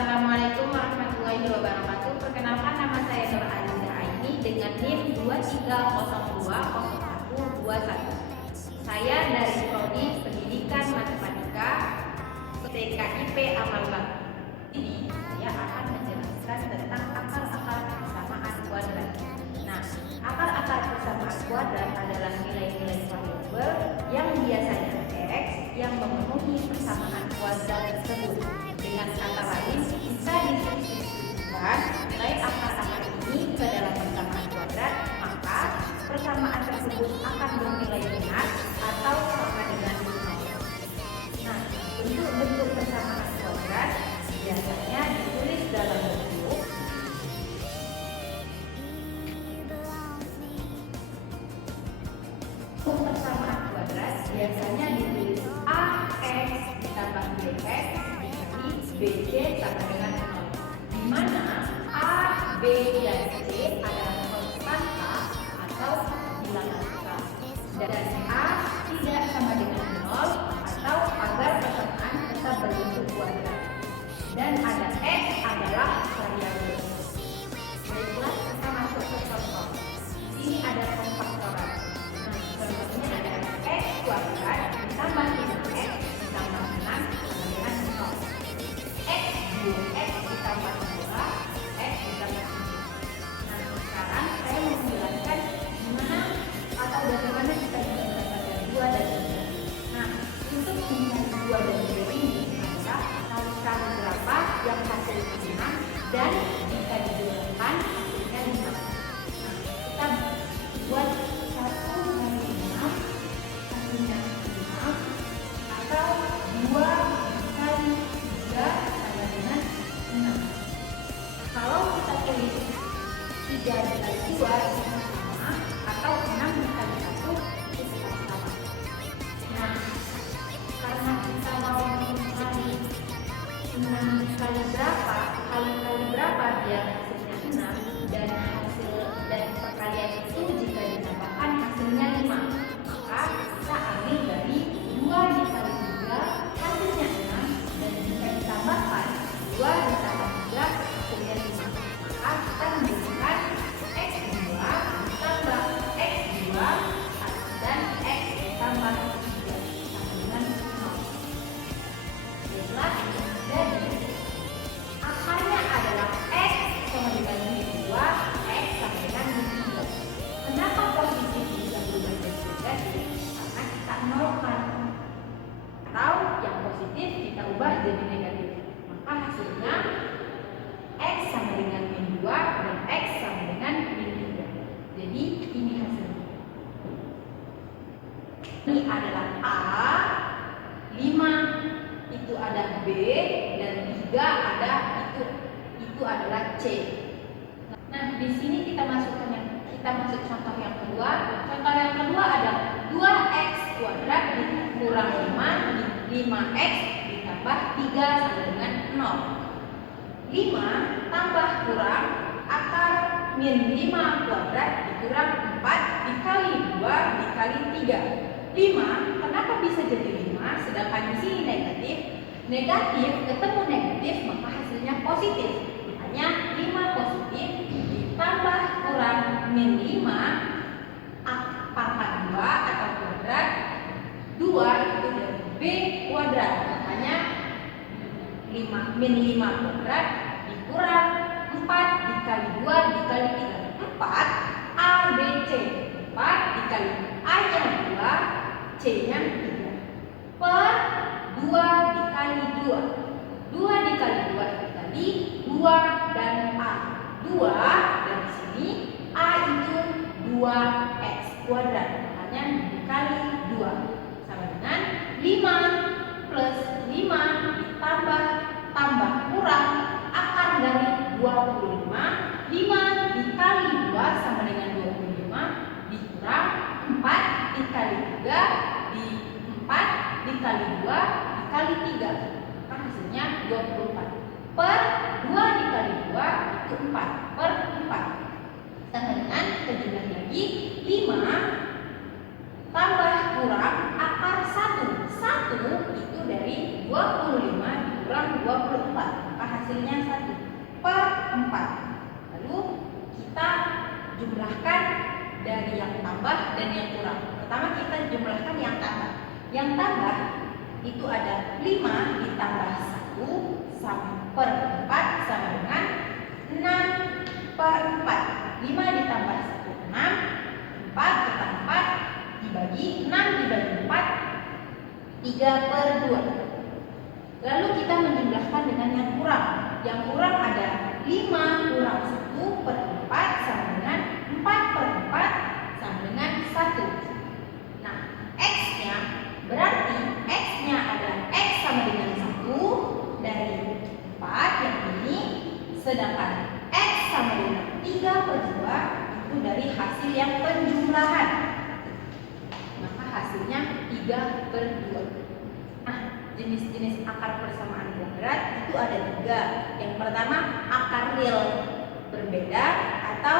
Assalamualaikum warahmatullahi wabarakatuh. Perkenalkan, nama saya Nur Aliza Aini dengan NIM 23020121. Saya dari Prodi Pendidikan Matematika TKIP Amal Bakti. Ini saya akan menjelaskan tentang akar-akar persamaan kuadrat. Nah, akar-akar persamaan kuadrat adalah nilai-nilai variabel yang biasanya X yang memenuhi persamaan kuadrat tersebut. Dengan kata lain, bisa disubstitusikan nilai akar-akar ini ke dalam persamaan kuadrat, maka persamaan tersebut akan bernilai benar atau sama dengan 0. Nah, untuk bentuk persamaan kuadrat biasanya ditulis dalam bentuk persamaan kuadrat biasanya ditulis AX ditambah BX BC sama dengan 0, di mana A, B, dan C adalah konstanta atau bilangan besar, dan A tidak sama dengan 0 atau agar persamaan tetap berbentuk kuadrat, dan ada X adalah variabel. Baiklah, kita masuk ke contoh. Di sini ada pemfaktoran. Nah, contohnya ada X kuadrat ditambah 5X ditambah 6 sama dengan 0. X ditambah 2, X ditambah 7. Nah, sekarang saya mau menjelaskan gimana atau bagaimana kita bisa mendapatkan 2 dan 3. Nah, untuk mencari 2 dan 3 ini, maka kalikan berapa yang hasilnya 6 dan jika digunakan hasilnya 5. Nah, kita buat 1 kali 5 hasilnya 5 atau 2 kali 3 sama dengan 6. Kalau kita tulis 3 dikali 2 itu sama, atau 6 dikali 1 itu sama. Nah, karena kita mau mencari 6 dikali berapa, kali berapa biar hasilnya 6, dan hasil dan perkalian itu jika ditambahkan hasilnya 5, maka kita ambil dari 2 dikali 3 hasilnya 6, dan jika ditambahkan 2 ditambah 3 hasilnya 5, maka kita menjadikan X2 ditambah X2 dan X ditambah 3 sama dengan 0. Baiklah, jadi akarnya adalah X sama dengan min 2, X sama dengan min 3. Kenapa positif bisa berubah jadi negatif? Karena kita nolkan, atau yang positif kita ubah jadi negatif, maka hasilnya X sama dengan min 2 dan X sama dengan min 3. Jadi ini hasilnya. Ini adalah A, 5 itu ada B, dan 3 ada itu adalah C. Nah, di sini kita masuk contoh yang kedua. Contoh yang kedua ada 2x kuadrat dikurang 5x ditambah 3 sama dengan 0. 5 tambah kurang akar min 5 kuadrat dikurang 4 dikali 2 dikali 3. 5 kenapa bisa jadi 5 sedangkan di sini negatif? Negatif ketemu negatif maka hasilnya positif. Makanya 5 positif ditambah kurang min 5 pangkat 2 atau kuadrat 2 itu dari B kuadrat. Makanya min 5 kuadrat dikurang 4 dikali 2 dikali 3. 4 A, B, C. 4 dikali A nya 2, C nya 3 per 2 dikali 2. 2 dikali 2 itu tadi 2 dan A. 2 dari sini A itu 2x kuadrat. Makanya dikali 2 sama dengan 5 plus 5 ditambah kurang akar dari 25. 5 dikali 2 sama dengan 25 dikurang 4 dikali 3 di 4 dikali 2 dikali 3, maka hasilnya 24 per 2 dikali 2 itu 4 per 4 sama dengan kejadian lagi 5 tambah kurang akar 1 itu dari 25 dikurang 24, maka hasilnya 4. Lalu kita jumlahkan dari yang tambah dan yang kurang. Pertama kita jumlahkan yang tambah. Yang tambah itu ada 5 ditambah 1 per 4 sama dengan 6 per 4. 5 ditambah 1, 6. 4 ditambah 4 dibagi 6 dibagi 4, 3 per 2. Lalu kita menjumlahkan dengan yang kurang. Yang kurang ada 5 kurang 1 per 4 sama dengan 4 per 4 sama dengan 1. Nah, X-nya berarti X-nya ada X sama dengan 1 dari 4 yang ini, sedangkan X sama dengan 3 per 2 itu dari hasil yang penjumlahan. Maka hasilnya 3 per 2. Nah, jenis-jenis akar persamaan kuadrat itu ada 3. Yang pertama akar real berbeda atau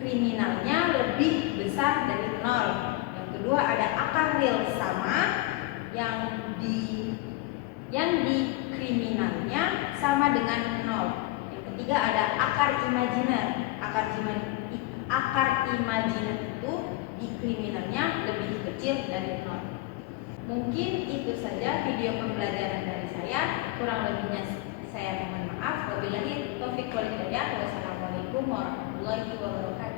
kriminalnya lebih besar dari 0. Yang kedua ada akar real sama yang dikriminalnya sama dengan 0. Yang ketiga ada akar imajiner. Akar imajiner itu dikriminalnya lebih kecil dari 0. Mungkin itu saja video pembelajaran dari saya. Kurang lebihnya saya mohon maaf. Wabillahi taufiq wal hidayah. Wassalamualaikum warahmatullahi wabarakatuh.